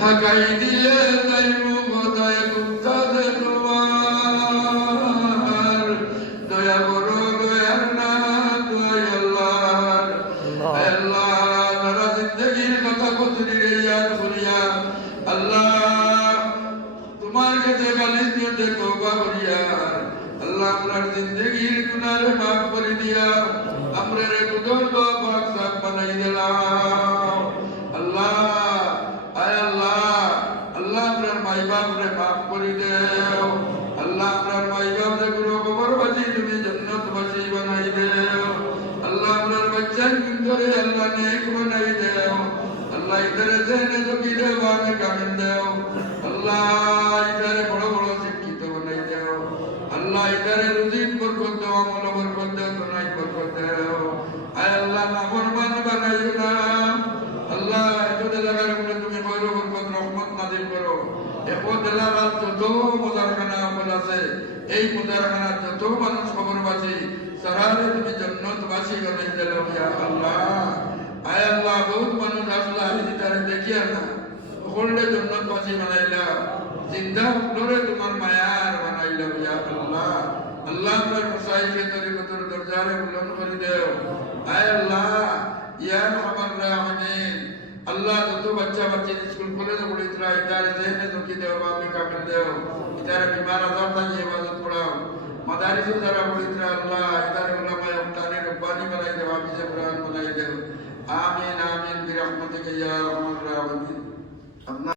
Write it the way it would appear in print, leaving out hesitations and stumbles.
হাকাই দিয়ে যাইমু বোধয় কুত্তাদে তোমার দয়া বড় দয়ার না দয়া আল্লাহ আল্লাহ যারা জিন্দগির কথা কতরি রে ইয়াদ করিয়া আল্লাহ তোমার কাছে গালিশ দিয়ে তওবা করিয়া আল্লাহ আমরার জিন্দগির গুনাহ মাফ করে দিয়া আমরারে গুদর দোয়া পাক সাফ বানাই দিলাম আল্লাহ আয় আল্লাহ আল্লাহ আমরার মাই বাপরে মাফ করে দেও আল্লাহ আমরার মাই বাপরে গুরু কবরবাসী তুমি জান্নাতবাসী বানাই দেও আল্লাহ আমরার বাচ্চার ভিতরে আল্লাহ নেক বানাই দেও আল্লাহ ইধারে জেনে জকিরে ওয়ানে কামিল দেও আল্লাহ ইধারে বড় বড় শিক্ষিত বানাই দেও আল্লাহ ইধারে রুজির বরকত দেও আমল বরকত দেও দুনাই বরকত দেও আয় আল্লাহ নাফরমান বানাইও না আল্লাহ এত লাগার উপরে তুমি বড় বরকত রহমত নাযিল করো এত লাগার যত মুজারখানা আমল আছে এই মুজারখানা যত মানুষ খবরবাসী সারারে তুমি জান্নাতবাসী বানাই দিও ইয়া আল্লাহ আয় আল্লাহ বহুত মানুষ আসলে আমি তারে দেখিয়া না সকলে জান্নাতবাসী বানাইলা জিন্দা ফুলরে তোমার মায়ার বানাইলা ইয়া আল্লাহ আল্লাহ আপনার মুসাইফে তরিকতের দরজারে বুলন্দ করে দেও আয় আল্লাহ ইয়া রহমান রাহিমিন আল্লাহ যত বাচ্চা বাচ্চা স্কুল কলেজে পড়িতরা ইতারে জেনে ঢুকি দেও বাপি কামিল দেও ইতারে